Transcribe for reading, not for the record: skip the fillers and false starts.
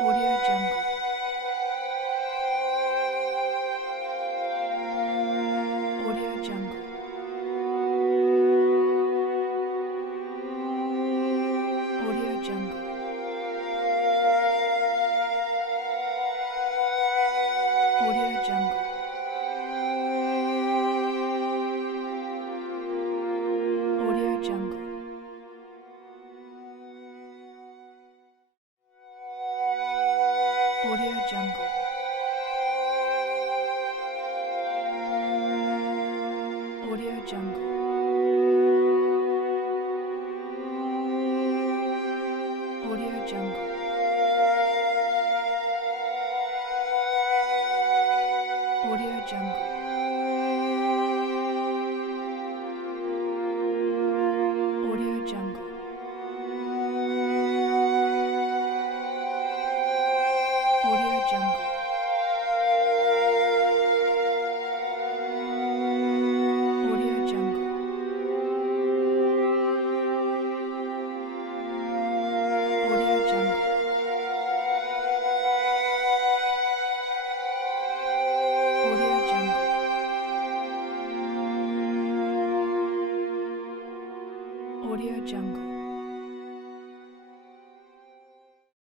Audio Jungle. Audio Jungle. Audio Jungle. Audio Jungle. Audio Jungle. Audio Jungle. Audio Jungle. Audio Jungle. Audio Jungle. Audio Jungle. Audio Jungle. Audio Jungle. Audio Jungle. Audio Jungle. Audio Jungle.